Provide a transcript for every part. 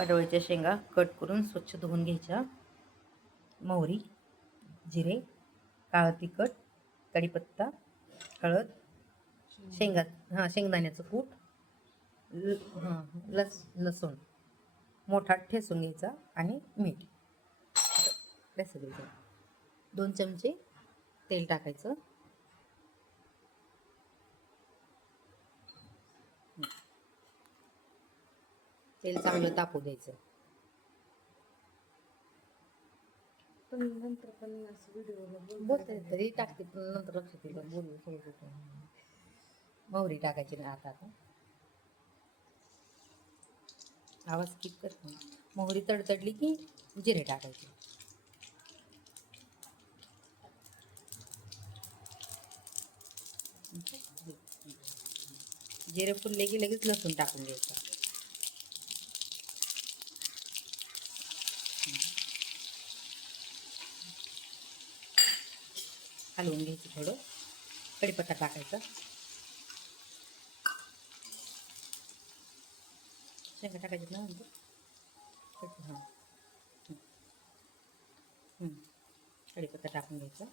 पडोळीच्या शेंगा कट करून स्वच्छ धुवून घ्यायच्या. मोहरी जिरे काळं तिखट कढीपत्ता हळद शेंगा हां शेंगदाण्याचं कूट ल हां लस लसूण मोठा ठेसून घ्यायचा आणि मीठ. असं घ्यायचं दोन चमचे तेल टाकायचं. तेल चांगलं तापू द्यायचं. पण नंतर पण असं व्हिडिओ बोलते तरी टाकते पण नंतर लक्षात येईल बोलू थोडं मोहरी टाकायची नाही आता आता. आवाज स्किप करत मोहरी तडतडली की जिरे टाकायचे. जिरे फुलले की लगेच लसूण टाकून घ्यायचं हलवून घ्यायचं थोडं. कढीपत्ता टाकायचा. शेंगा टाकायचे ना नंतर? हां. कडीपत्ता कढीपत्ता टाकून घ्यायचा.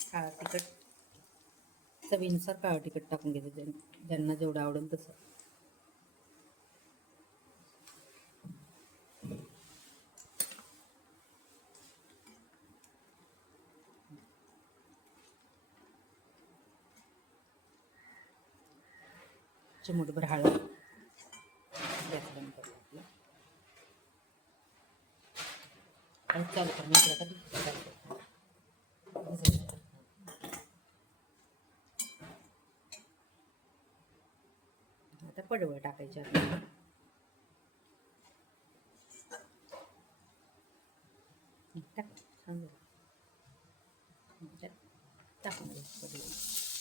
काळा तिखट चवीनुसार काळ तिखट टाकून घ्यायचं. ज्यांना जेवढं आवडेल तसं. चिमूटभर हळद गॅस बंद आपला आणि चालू करून आता पडवळ टाकायची आपल्याला टाक छान झालं. टाक. टाकून पडवळ.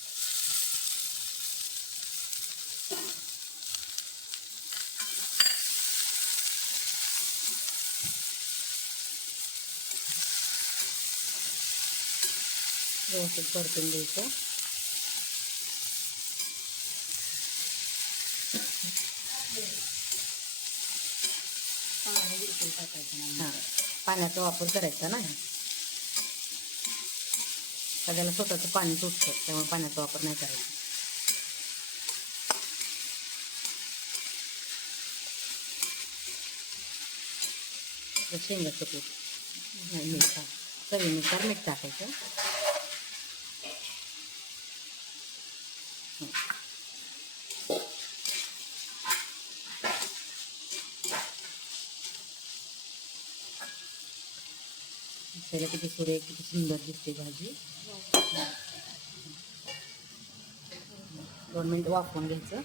व्यवस्थित परतून द्यायचं पाणी बिलकुल टाकायचं नाही. हां. पाण्याचा वापर करायचा नाही सगळ्याला स्वतःचं पाणी सुटतं त्यामुळे पाण्याचा वापर नाही करायचा. तर शेंगाचं पीठ मीठ टाक. चवीनुसार मीठ टाकायचं. दिसायला किती सुरेख किती सुंदर दिसते भाजी. दोन मिनिट वाफवून घ्यायचं.